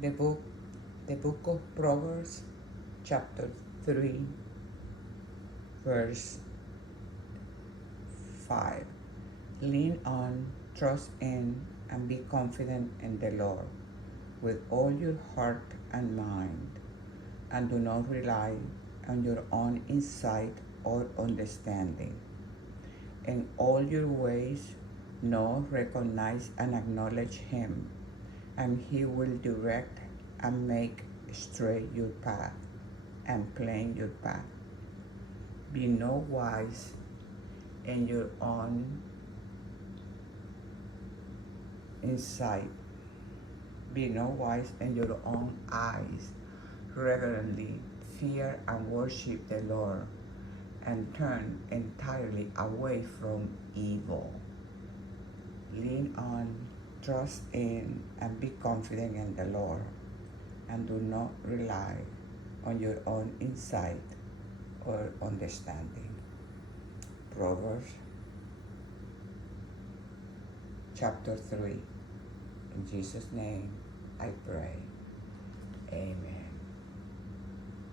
The book, the book of Proverbs, chapter 3, verse 5. Lean on, trust in, and be confident in the Lord with all your heart and mind, and do not rely on your own insight or understanding. In all your ways, know, recognize, and acknowledge Him, and He will direct and make straight your path and plain your path. Be no wise in your own insight. Be no wise in your own eyes. Reverently fear and worship the Lord, and turn entirely away from evil. Lean on, trust in, and be confident in the Lord, and do not rely on your own insight or understanding. Proverbs chapter 3. In Jesus' name I pray. Amen.